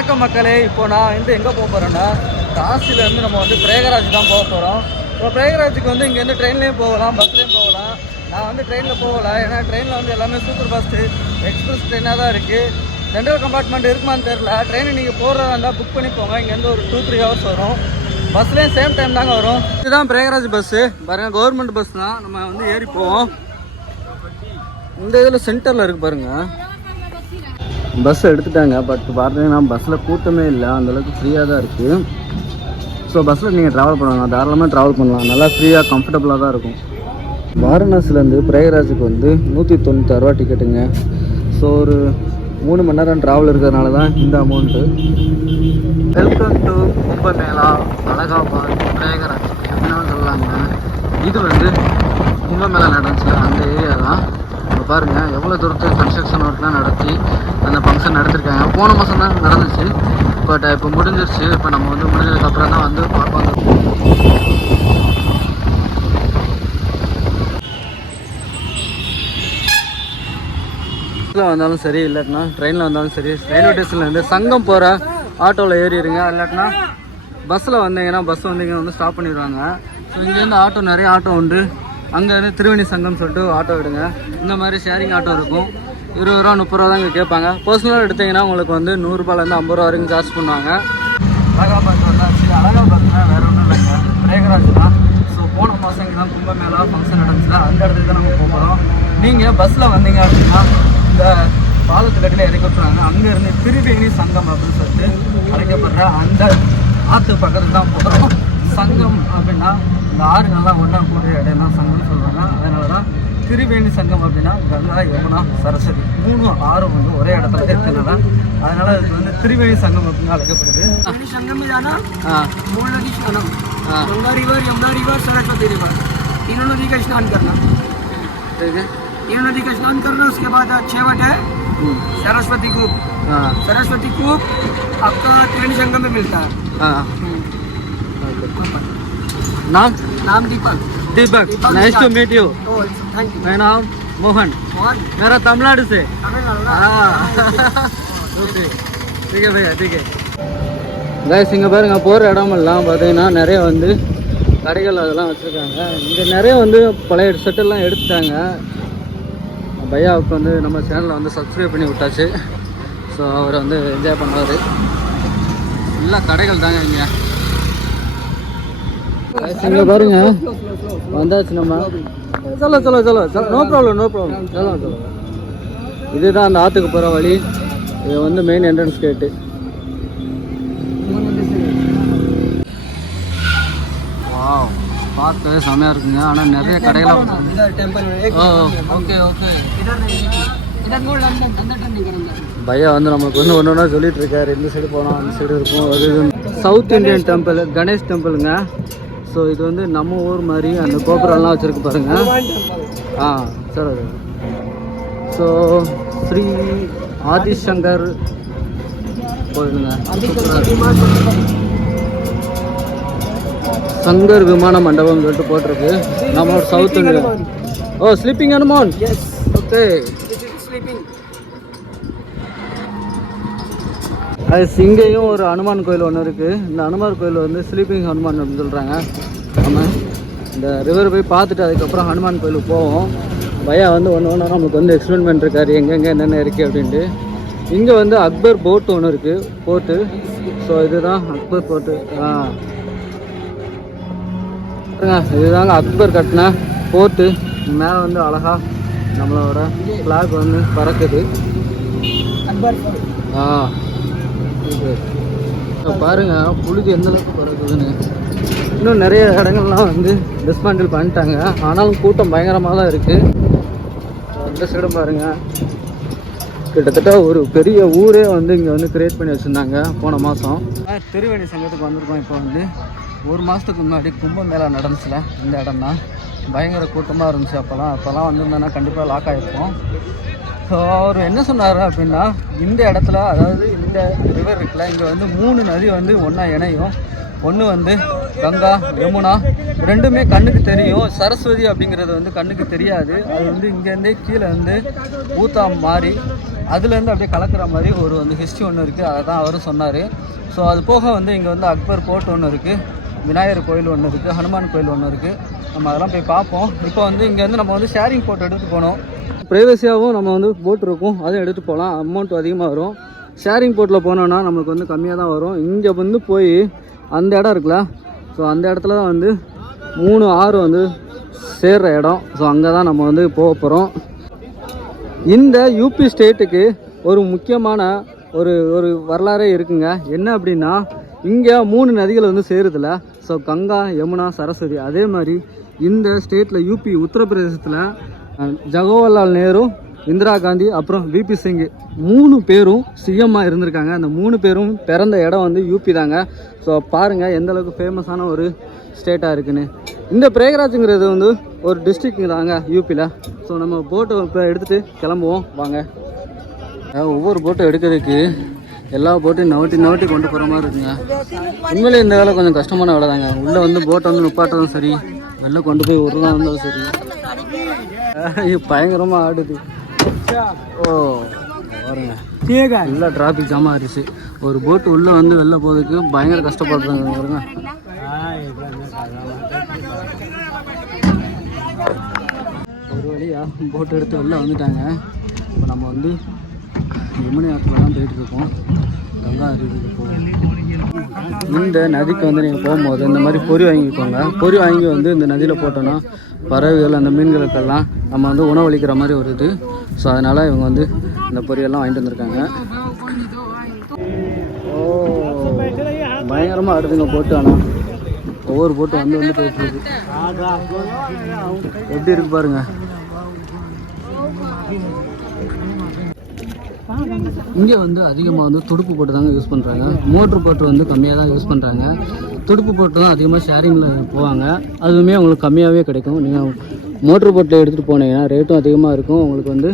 வணக்கம் மக்களே. இப்போ நான் எங்கே போக போகிறேன்னா, காசிலேருந்து நம்ம பிரயாகராஜ் தான் போக போகிறோம். இப்போ பிரயாகராஜுக்கு இங்கேருந்து ட்ரெயின்லேயும் போகலாம், பஸ்லேயும் போகலாம். நான் ட்ரெயினில் போகல, ஏன்னா ட்ரெயினில் எல்லாமே சூப்பர் ஃபாஸ்ட்டு எக்ஸ்பிரஸ் ட்ரெயினாக தான் இருக்குது. ஜென்ரல் கம்பார்ட்மெண்ட் இருக்குமான்னு தெரில. ட்ரெயினை நீங்கள் போகிறதா இருந்தால் புக் பண்ணி போங்க. இங்கேருந்து ஒரு 2-3 ஹவர்ஸ் வரும். பஸ்லேயும் சேம் டைம் தாங்க வரும். இதுதான் பிரயாகராஜ் பஸ்ஸு பாருங்கள், கவர்மெண்ட் பஸ் தான். நம்ம ஏறி போவோம். இந்த இதில் சென்டரில் இருக்குது பாருங்கள். பஸ் எடுத்துட்டாங்க, பட் பார்த்தீங்கன்னா பஸ்ஸில் கூட்டமே இல்லை, அந்தளவுக்கு ஃப்ரீயாக தான் இருக்குது. ஸோ பஸ்ஸில் நீங்கள் ட்ராவல் பண்ணுவாங்க, தாராளமாக ட்ராவல் பண்ணலாம். நல்லா ஃப்ரீயாக கம்ஃபர்டபுளாக தான் இருக்கும். வாரணாசிலேருந்து பிரயாகராஜுக்கு 196 ரூபா டிக்கெட்டுங்க. ஸோ ஒரு 3 மணி நேரம் ட்ராவல் இருக்கிறதுனால தான் இந்த amount. Welcome to Kumbh Mela Allahabad Prayagraj எப்படின்னா சொல்லலாங்க. இது கும்பமேளா நடந்துச்சு அந்த ஏரியா தான். இப்போ பாருங்கள் எவ்வளோ தூரத்துக்கு கன்ஸ்ட்ரக்ஷன் ஒர்க்லாம் நடத்தி அந்த ஃபங்க்ஷன் நடத்திருக்காங்க. போன மாதம் தான் நடந்துச்சு, பட் இப்போ முடிஞ்சிருச்சு. இப்போ நம்ம முடிஞ்சதுக்கப்புறம் தான் பார்ப்பாங்க. பஸ்ஸில் வந்தாலும் சரி, இல்லாட்டினா ட்ரெயினில் வந்தாலும் சரி, ரயில்வே ஸ்டேஷன்லேருந்து சங்கம் போகிற ஆட்டோவில் ஏறிடுங்க. இல்லாட்டினா பஸ்ஸில் வந்தீங்கன்னா பஸ் இங்கே ஸ்டாப் பண்ணிடுவாங்க. ஸோ இங்கேருந்து ஆட்டோ நிறைய ஆட்டோ உண்டு. அங்கேருந்து திருவேணி சங்கம் சொல்லிட்டு ஆட்டோ எடுங்க. இந்த மாதிரி ஷேரிங் ஆட்டோ இருக்கும். 20 ரூபா 30 ரூபா தான் இங்கே கேட்பாங்க. பர்சனலாக எடுத்திங்கன்னா உங்களுக்கு 100 ரூபாயிலேருந்து 50 ரூபா வரைக்கும் சார்ஜ் பண்ணுவாங்க. அலகாபாத் வந்தாச்சு. அலகாபாத்னா வேறு ஒன்றும் இல்லைங்க, பிரயாகராஜ் தான். ஸோ போன மாதம் இங்கே தான் கும்பமேளா ஃபங்க்ஷன் நடந்துச்சுல, அந்த இடத்துக்கு தான் நம்ம போகிறோம். நீங்கள் பஸ்ஸில் வந்தீங்க அப்படின்னா இந்த பாலத்துக்கட்டில் இறக்கி விட்டுருவாங்க. அங்கேருந்து திருவேணி சங்கம் அப்படின்னு சொல்லிட்டு அழைக்கப்படுற அந்த ஆற்று பக்கத்துக்கு தான் போகிறோம். சங்கம் அப்படின்னா இந்த ஆறுங்கள்லாம் ஒன்றா கூடிய இடம் தான் சங்கம்னு சொல்லுவாங்க. அதனால தான் திருவேணி சங்கம் அப்படின்னா கங்கா, யமுனா, சரஸ்வதி 3 ஆறும் ஒரே இடத்துல இருக்கிறதுனால அதனால இது திருவேணி சங்கம் அப்படின்னு அழைக்கப்படுது. संगम में जाना, मूल नदी स्नान, Ganga river, Yamuna river, Saraswati river, तीनों नदी का स्नान करना. ठीक है, तीनों नदी का स्नान करना. उसके बाद 6 वट है सरस्वती कूप. सरस्वती कूप आपका त्रिवेणी संगम में मिलता है. नाम नाम Deepak. Deepak, nice to meet you. Thank you. मेरा नाम मोहन. मेरा तमिलनाडु से. ओके, ठीक है भैया, ठीक है. கைஸ் இங்கே பாருங்க, போகிற இடமெல்லாம் பார்த்தீங்கன்னா நிறைய கடைகள் அதெல்லாம் வச்சுருக்காங்க. இங்கே நிறைய பழைய செட்டெல்லாம் எடுத்துட்டாங்க. பையாவுக்கு நம்ம சேனலை சப்ஸ்கிரைப் பண்ணி விட்டாச்சு. ஸோ அவர் என்ஜாய் பண்ணுவார். எல்லாம் கடைகள் தாங்க இங்கே. இங்கே பாருங்க வந்தாச்சு நம்ம. சொல்ல சொல்ல சொல்ல சொல்ல நோ ப்ராப்ளம், நோ ப்ராப்ளம். சொல்ல சொல்ல இதுதான் அந்த ஆற்றுக்கு போகிற வழி. இது மெயின் என்ட்ரன்ஸ் கேட்டு. பார்த்து செம்மையாக இருக்குங்க. ஆனால் நிறைய கடைகள். ஓ ஓகே ஓகே. பையா நமக்கு ஒன்று ஒன்றா சொல்லிட்டு இருக்காரு. இந்த சைடு போனால் அந்த சைடு இருக்கும். அது சவுத் இந்தியன் டெம்பிள், கணேஷ் டெம்பிளுங்க. ஸோ இது நம்ம ஊர் மாதிரி அந்த கோபுரம்லாம் வச்சுருக்கு பாருங்க. சரி. ஸோ ஸ்ரீ ஆதிசங்கர் கோயிலுங்க. சங்கர் விமான மண்டபம் சொல்லிட்டு போட்டிருக்கு. நம்மளோட சவுத் இந்தியன். ஓ ஸ்லீப்பிங் ஹனுமான். ஓகே. அது இங்கேயும் ஒரு ஹனுமான் கோயில் ஒன்று இருக்குது. இந்த ஹனுமான் கோயில் ஸ்லீப்பிங் ஹனுமான் அப்படின்னு சொல்கிறாங்க. நம்ம இந்த ரிவர் போய் பார்த்துட்டு அதுக்கப்புறம் ஹனுமான் கோயிலுக்கு போவோம். பையா ஒன்று ஒன்றா நம்மளுக்கு எக்ஸ்பிளைன் பண்ணிருக்காரு எங்கெங்கே என்னென்ன இருக்குது அப்படின்ட்டு. இங்கே அக்பர் போட்டு ஒன்று இருக்குது, போட்டு. ஸோ இதுதான் அக்பர் போட்டு. இதுதாங்க அக்பர் கட்டின போட்டு. மேலே அழகா நம்மளோட ஃப்ளாக் பறக்குது. பாருங்க புழுதி எந்த அளவுக்கு பறக்குதுன்னு. இன்னும் நிறைய இடங்கள்லாம் டிஸ்மேண்டில் பண்ணிட்டாங்க. ஆனாலும் கூட்டம் பயங்கரமாக தான் இருக்குது. இந்த சைடும் பாருங்க, கிட்டத்தட்ட ஒரு பெரிய ஊரே இங்கே கிரியேட் பண்ணி வச்சுருந்தாங்க போன மாதம். திருவேணி சங்கத்துக்கு வந்திருக்கோம். இப்போ 1 மாதத்துக்கு முன்னாடி கும்பமேளா நடந்துச்சுல, இந்த இடம் தான் பயங்கர கூட்டமாக இருந்துச்சு. அப்போல்லாம் வந்திருந்தேன்னா கண்டிப்பாக லாக் ஆகிருப்போம். ஸோ அவர் என்ன சொன்னார் அப்படின்னா, இந்த இடத்துல அதாவது இந்த ரிவர் இருக்குல்ல, இங்கே 3 நதி ஒன்றா இணையும். ஒன்று கங்கா, யமுனா, ரெண்டுமே கண்ணுக்கு தெரியும். சரஸ்வதி அப்படிங்கிறது கண்ணுக்கு தெரியாது. அது இங்கேருந்தே கீழே ஊத்தா மாறி அதுலேருந்து அப்படியே கலக்கிற மாதிரி ஒரு வந்து ஹிஸ்ட்ரி ஒன்று இருக்குது. அதை தான் அவரும் சொன்னார். ஸோ அது போக வந்து இங்கே வந்து அக்பர் போர்ட் ஒன்று இருக்குது, விநாயகர் கோயில் ஒன்று இருக்குது, ஹனுமான் கோயில் ஒன்று இருக்குது. நம்ம அதெல்லாம் போய் பார்ப்போம். இப்போ வந்து இங்கேருந்து நம்ம வந்து ஷேரிங் போட் எடுத்துகிட்டு போனோம். ப்ரைவசியாகவும் நம்ம வந்து போட் இருக்கும், அதுவும் எடுத்துகிட்டு போகலாம். அமௌண்ட் அதிகமாக வரும். ஷேரிங் போட்டில் போனோன்னா நமக்கு வந்து கம்மியாக தான் வரும். இங்கே வந்து போய் அந்த இடம் இருக்குல்ல, ஸோ அந்த இடத்துல தான் வந்து 3 ஆறு வந்து சேர்கிற இடம். ஸோ அங்கே தான் நம்ம வந்து போக போகிறோம். இந்த யூபி ஸ்டேட்டுக்கு ஒரு முக்கியமான ஒரு வரலாறே இருக்குங்க. என்ன அப்படின்னா, இங்கே 3 நதிகள் வந்து சேருதில்ல. ஸோ கங்கா, யமுனா, சரஸ்வதி. அதே மாதிரி இந்த ஸ்டேட்டில் யூபி உத்தரப்பிரதேசத்தில் ஜவஹர்லால் நேரு, இந்திரா காந்தி, அப்புறம் விபி சிங் 3 பேரும் சிஎம்மாக இருந்திருக்காங்க. அந்த 3 பேரும் பிறந்த இடம் வந்து யூபி தாங்க. ஸோ பாருங்கள் எந்த அளவுக்கு ஃபேமஸான ஒரு ஸ்டேட்டாக இருக்குன்னு. இந்த பிரயாகராஜுங்கிறது வந்து ஒரு டிஸ்ட்ரிக்ட் தாங்க யூபியில். ஸோ நம்ம போட்டை இப்போ எடுத்துகிட்டு கிளம்புவோம் வாங்க. ஒவ்வொரு போட்டும் எடுக்கிறதுக்கு எல்லா போட்டையும் நவட்டி கொண்டு போகிற மாதிரி இருக்குங்க. உண்மையிலே இந்த வேலை கொஞ்சம் கஷ்டமான வேலை தாங்க. உள்ளே வந்து போட்டை வந்து நிப்பாட்டதும் சரி, வெளில கொண்டு போய் விட்றதா இருந்தாலும் சரி. பயங்கரமாக ஆடுது. ஓ பாருங்க, நல்லா டிராஃபிக் ஜாம் ஆகிடுச்சு. ஒரு போட்டு உள்ளே வந்து வெளில போகிறதுக்கு பயங்கர கஷ்டப்படுறாங்க பாருங்க. ஒரு வழியாக போட்டு எடுத்து வெளில வந்துட்டாங்க. இப்போ நம்ம வந்து யமுனை ஆற்றுல தான் போயிட்டு இருக்கோம். கங்கா அருவிக்கு போவோம். இந்த நதிக்கு வந்து நீங்கள் போகும்போது இந்த மாதிரி பொறி வாங்கிக்கோங்க. பொறி வாங்கி வந்து இந்த நதியில் போட்டோன்னா பறவைகள், அந்த மீன்களுக்கெல்லாம் நம்ம வந்து உணவளிக்கிற மாதிரி ஒரு இது. ஸோ அதனால் இவங்க வந்து இந்த பொரியெல்லாம் வாங்கிட்டு வந்திருக்காங்க. ஓ பயங்கரமாக ஆடுதுங்க போட்டு. ஆனால் ஒவ்வொரு போட்டு வந்து போயிட்டு இருக்கு. எப்படி இருக்கு பாருங்க. இங்கே வந்து அதிகமாக வந்து துடுப்பு போட்டு தாங்க யூஸ் பண்ணுறாங்க. மோட்ரு போட்டு வந்து கம்மியாக தான் யூஸ் பண்ணுறாங்க. துடுப்பு போட்டு தான் அதிகமாக ஷேரிங்கில் போவாங்க. அதுவுமே உங்களுக்கு கம்மியாகவே கிடைக்கும். நீங்கள் மோட்ரு போட்டில் எடுத்துகிட்டு போனீங்கன்னா ரேட்டும் அதிகமாக இருக்கும் உங்களுக்கு வந்து.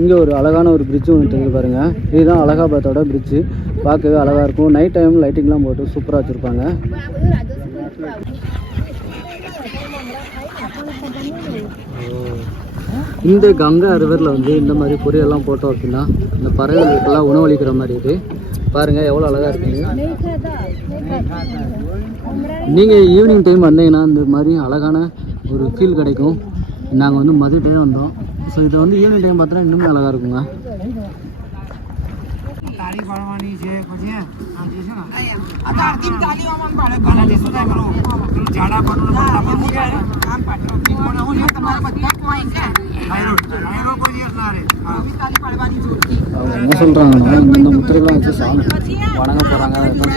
இங்கே ஒரு அழகான ஒரு பிரிட்ஜு ஒன்று தெரிஞ்சு பாருங்கள். இதுதான் அலகாபாத்தோட பிரிட்ஜு. பார்க்கவே அழகாக இருக்கும். நைட் டைம் லைட்டிங்லாம் போட்டு சூப்பராக வச்சுருப்பாங்க. இந்த கங்கா ரிவரில் வந்து இந்த மாதிரி பொரியெல்லாம் போட்டோம் அப்படின்னா இந்த பறவைகளுக்கெல்லாம் உணவளிக்கிற மாதிரி இது. பாருங்கள் எவ்வளோ அழகாக இருக்குங்க. நீங்கள் ஈவினிங் டைம் வந்தீங்கன்னா இந்த மாதிரி அழகான ஒரு ஃபீல் கிடைக்கும். நாங்கள் வந்து மதிய டைம் வந்தோம். ஸோ இதை வந்து ஈவினிங் டைம் பார்த்தா இன்னுமே அழகாக இருக்குங்க. அவங்க என்ன சொல்கிறாங்கன்னா இந்த முத்திரைலாம் வச்சு சாமி வணங்க போகிறாங்க. அதுதான்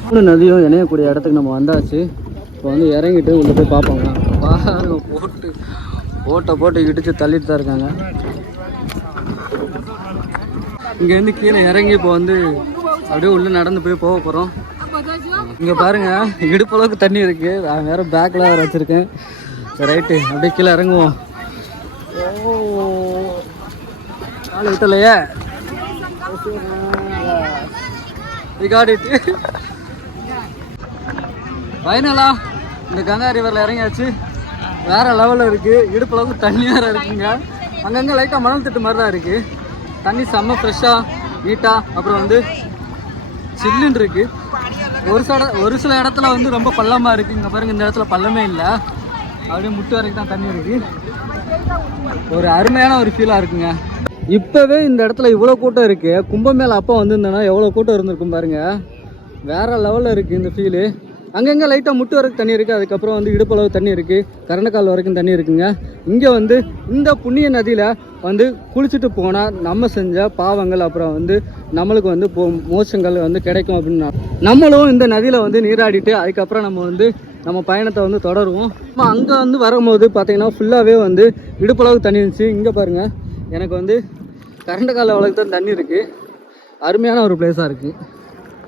சொல்லிட்டு நதியும் இணையக்கூடிய இடத்துக்கு நம்ம வந்தாச்சு. இப்போ வந்து இறங்கிட்டு உள்ள போய் பார்ப்போங்க. பாருங்க போட்டை இடிச்சு தள்ளிட்டு தான் இருக்காங்க. இங்கேருந்து கீழே இறங்கி இப்போ வந்து அப்படியே உள்ளே நடந்து போய் போக போகிறோம். இங்கே பாருங்கள் இடுப்பளவுக்கு தண்ணி இருக்குது. நான் வேறு பேக்கில் வேறு வச்சுருக்கேன். ரைட்டு அப்படியே கீழே இறங்குவோம். ஓ காலை விட்டலையே. ஃபைனலா இந்த கங்கா ரிவரில் இறங்கியாச்சு. வேறு லெவலில் இருக்குது. இடுப்பளவுக்கு தண்ணி வேறு இருக்குங்க. அங்கங்கே லைட்டாக மணல் திட்டு மாதிரி தான் இருக்குது. தண்ணி செம்ம ஃப்ரெஷ்ஷாக நீட்டாக. அப்புறம் வந்து சில்லுன்னு இருக்குது. ஒரு சில இடத்துல வந்து ரொம்ப பள்ளமாக இருக்குது. இங்கே பாருங்கள் இந்த இடத்துல பள்ளமே இல்லை. அப்படியே முட்டு வரைக்கும் தான் தண்ணி இருக்குது. ஒரு அருமையான ஒரு ஃபீலாக இருக்குங்க. இப்போவே இந்த இடத்துல இவ்வளோ கூட்டம் இருக்குது. கும்பமேளா அப்போ வந்திருந்தேன்னா எவ்வளோ கூட்டம் இருந்திருக்கும் பாருங்கள். வேறு லெவலில் இருக்குது இந்த ஃபீலு. அங்கங்கே லைட்டாக முட்டு வரைக்கும் தண்ணி இருக்குது. அதுக்கப்புறம் வந்து இடுப்பளவு தண்ணி இருக்குது. கரண்டக்கால் வரைக்கும் தண்ணி இருக்குங்க. இங்கே வந்து இந்த புண்ணிய நதியில் வந்து குளிச்சுட்டு போனால் நம்ம செஞ்ச பாவங்கள் அப்புறம் வந்து நம்மளுக்கு வந்து மோட்சங்கள் வந்து கிடைக்கும் அப்படின்னா நம்மளும் இந்த நதியில் வந்து நீராடிட்டு அதுக்கப்புறம் நம்ம வந்து நம்ம பயணத்தை வந்து தொடருவோம். நம்ம அங்கே வந்து வரும்போது பார்த்திங்கன்னா ஃபுல்லாகவே வந்து இடுப்பளவுக்கு தண்ணி இருந்துச்சு. இங்கே பாருங்கள் எனக்கு வந்து கரண்ட் கால அளவுக்கு தான் தண்ணி இருக்குது. அருமையான ஒரு பிளேஸாக இருக்குது.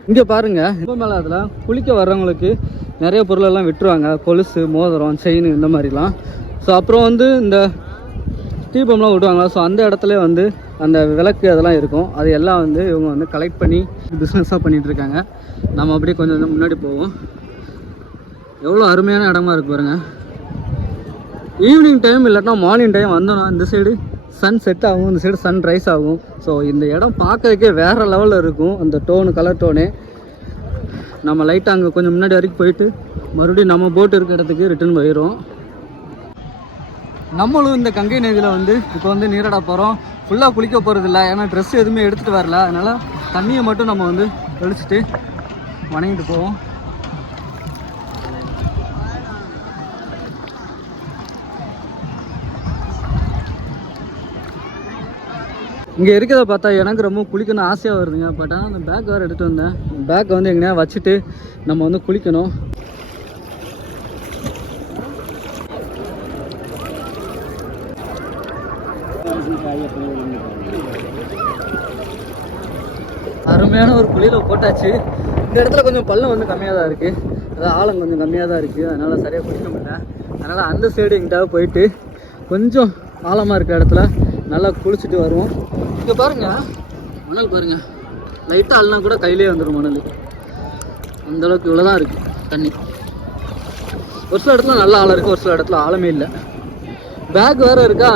இங்கே பாருங்கள், கும்பமேளாவில் குளிக்க வர்றவங்களுக்கு நிறைய பொருளெல்லாம் விட்டுருவாங்க. கொலுசு, மோதிரம், செயின் இந்த மாதிரிலாம். ஸோ அப்புறம் வந்து இந்த தீபம்லாம் விடுவாங்க. ஸோ அந்த இடத்துல வந்து அந்த விளக்கு அதெல்லாம் இருக்கும். அது எல்லாம் வந்து இவங்க வந்து கலெக்ட் பண்ணி பிஸ்னஸாக பண்ணிகிட்ருக்காங்க. நம்ம அப்படியே கொஞ்சம் வந்து முன்னாடி போவோம். எவ்வளோ அருமையான இடமா இருக்குது பாருங்கள். ஈவினிங் டைம் இல்லாட்டினா மார்னிங் டைம் வந்தோன்னா இந்த சைடு சன் செட் ஆகும், இந்த சைடு சன் ரைஸ் ஆகும். ஸோ இந்த இடம் பார்க்கறதுக்கே வேறு லெவலில் இருக்கும். அந்த டோனு, கலர் டோனு. நம்ம லைட்டாக அங்கே கொஞ்சம் முன்னாடி வரைக்கும் போயிட்டு மறுபடியும் நம்ம போட்டு இருக்கிற இடத்துக்கு ரிட்டர்ன் போயிடும். நம்மளும் இந்த கங்கை நதியில் வந்து இப்போ வந்து நீராட போகிறோம். ஃபுல்லாக குளிக்க போகிறது இல்லை, ஏன்னா ட்ரெஸ் எதுவுமே எடுத்துகிட்டு வரல. அதனால் தண்ணியை மட்டும் நம்ம வந்து தெளிச்சுட்டு வணங்கிட்டு போவோம். இங்கே இருக்கிறத பார்த்தா எனக்கு ரொம்ப குளிக்கணும் ஆசையாக வருதுங்க. பட் ஆனால் அந்த பேக் வேறு எடுத்துகிட்டு வந்தேன். பேக்கை வந்து எங்கேயா வச்சுட்டு நம்ம வந்து குளிக்கணும். அருமையான ஒரு குளியில் போட்டாச்சு. இந்த இடத்துல கொஞ்சம் பள்ளம் வந்து கம்மியாக தான் இருக்குது, அதாவது ஆழம் கொஞ்சம் கம்மியாக தான் இருக்குது. அதனால் சரியாக குளிக்க முடியல. அதனால் அந்த சைடு எங்கிட்ட போயிட்டு கொஞ்சம் ஆழமாக இருக்கிற இடத்துல நல்லா குளிச்சுட்டு வருவோம். இங்கே பாருங்கள், மணல் பாருங்கள், லைட்டாக அள்ளனா கூட கையிலே வந்துடும் மணல். அந்தளவுக்கு இவ்வளோ தான் இருக்குது தண்ணி. ஒரு சில இடத்துல நல்ல ஆழம் இருக்குது, ஒரு சில இடத்துல ஆழமே இல்லை. பேக் வேறு இருக்கா,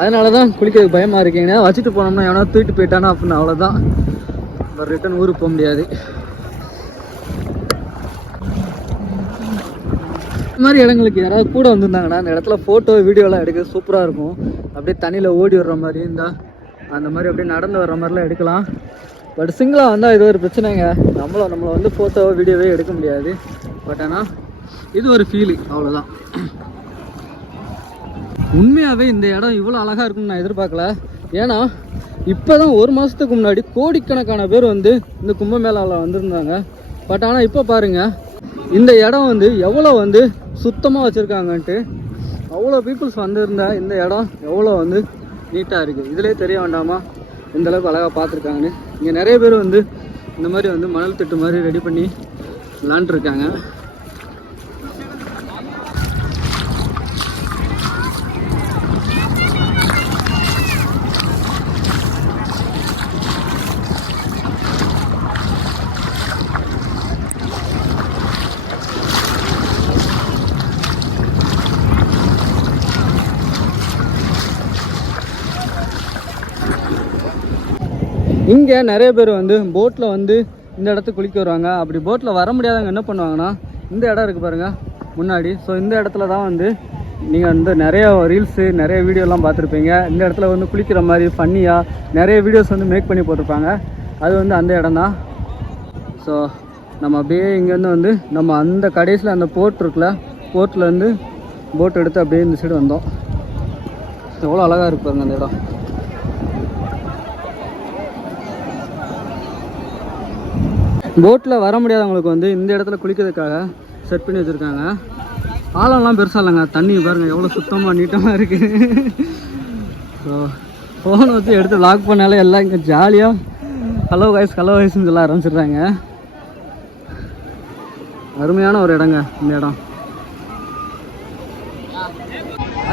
அதனால தான் குளிக்கிறதுக்கு பயமாக இருக்கீங்க. வச்சுட்டு போனோம்னா எவனா தூக்கிட்டு போயிட்டானா அப்படின்னு அவ்வளோதான். இப்போ ரிட்டன் ஊருக்கு போக முடியாது. இந்த மாதிரி இடங்களுக்கு யாராவது கூட வந்திருந்தாங்கன்னா அந்த இடத்துல ஃபோட்டோ, வீடியோலாம் எடுக்க சூப்பராக இருக்கும். அப்படியே தண்ணியில் ஓடி வர்ற மாதிரி இருந்தால் அந்த மாதிரி அப்படியே நடந்து வர்ற மாதிரிலாம் எடுக்கலாம். பட் சிங்கிளாக வந்தால் இது ஒரு பிரச்சனைங்க. நம்மளை வந்து ஃபோட்டோ, வீடியோவே எடுக்க முடியாது. பட் ஆனால் இது ஒரு ஃபீலு, அவ்வளோதான். உண்மையாகவே இந்த இடம் இவ்வளோ அழகாக இருக்குன்னு நான் எதிர்பார்க்கல. ஏன்னா இப்போ தான் ஒரு மாதத்துக்கு முன்னாடி கோடிக்கணக்கான பேர் வந்து இந்த கும்பமேளாவில் வந்திருந்தாங்க. பட் ஆனால் இப்போ பாருங்கள், இந்த இடம் வந்து எவ்வளோ வந்து சுத்தமாக வச்சுருக்காங்கன்ட்டு. அவ்வளோ பீப்புள்ஸ் வந்திருந்தா இந்த இடம் எவ்வளோ வந்து நீட்டாக இருக்குது. இதிலே தெரிய வேண்டாமா இந்தளவுக்கு அழகாக பார்த்துருக்காங்கன்னு. இங்கே நிறைய பேர் வந்து இந்த மாதிரி வந்து மணல் திட்டு மாதிரி ரெடி பண்ணி விளாண்டுருக்காங்க. இங்கே நிறைய பேர் வந்து போட்டில் வந்து இந்த இடத்துக்கு குளிக்க வருவாங்க. அப்படி போட்டில் வர முடியாதவங்க என்ன பண்ணுவாங்கன்னா, இந்த இடம் இருக்குது பாருங்கள் முன்னாடி. ஸோ இந்த இடத்துல தான் வந்து நீங்கள் வந்து நிறைய ரீல்ஸு, நிறைய வீடியோலாம் பார்த்துருப்பீங்க. இந்த இடத்துல வந்து குளிக்கிற மாதிரி ஃபன்னியாக நிறைய வீடியோஸ் வந்து மேக் பண்ணி போட்டிருப்பாங்க. அது வந்து அந்த இடம் தான். ஸோ நம்ம அப்படியே இங்கேருந்து வந்து நம்ம அந்த கடைசியில் அந்த போர்ட் இருக்குல்ல, போர்ட்டில் வந்து போட் எடுத்து அப்படியே இந்த சைடு வந்தோம். எவ்வளோ அழகாக இருக்கு பாருங்க அந்த இடம். போட்டில் வர முடியாதவங்களுக்கு வந்து இந்த இடத்துல குளிக்கிறதுக்காக செட் பண்ணி வச்சுருக்காங்க. ஆழம்லாம் பெருசாக இல்லைங்க, தண்ணி பாருங்கள் எவ்வளோ சுத்தமாக நீட்டமாக இருக்குது. ஸோ ஃபோனை வச்சு எடுத்து லாக் பண்ணாலே எல்லாம் இங்கே ஜாலியாக ஹலோ வாய்ஸ்ன்னு சொல்ல ஆரம்பிச்சிடுறாங்க. அருமையான ஒரு இடங்க இந்த இடம்.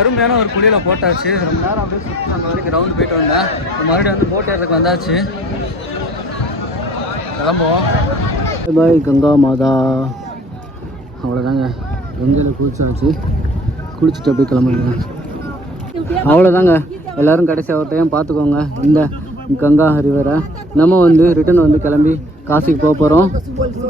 அருமையான ஒரு குளியில் போட்டாச்சு. ரொம்ப நேரம் அப்படியே சுற்றி அந்த வரைக்கும் ரவுண்டு போயிட்டு வந்தேன். மறுபடியும் வந்து போட் ஏறதுக்கு வந்தாச்சு. கிளம்புவோம். பாய் கங்கா மாதா. அவ்வளோதாங்க, கங்கையில் குளிச்சாச்சு. குளிச்சுட்டு அப்படியே கிளம்புங்க. அவ்வளோதாங்க, எல்லோரும் கடைசியாக ஒரு டைம் பார்த்துக்கோங்க இந்த கங்கா ரிவரை. நம்ம வந்து ரிட்டன் வந்து கிளம்பி காசிக்கு போக போகிறோம்.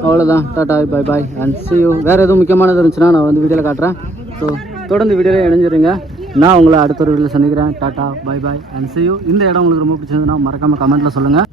அவ்வளோதான், tata bye bye and see you. வேறு எதுவும் முக்கியமானது இருந்துச்சுன்னா நான் வந்து வீடியோவில் காட்டுறேன். ஸோ தொடர்ந்து வீடியோவில் இணைஞ்சிருங்க. நான் உங்களை அடுத்த ஒரு வீடியோவில் சந்திக்கிறேன். Tata bye bye and see you. இந்த இடம் உங்களுக்கு ரொம்ப பிடிச்சதுன்னா மறக்காமல் கமெண்ட்டில் சொல்லுங்கள்.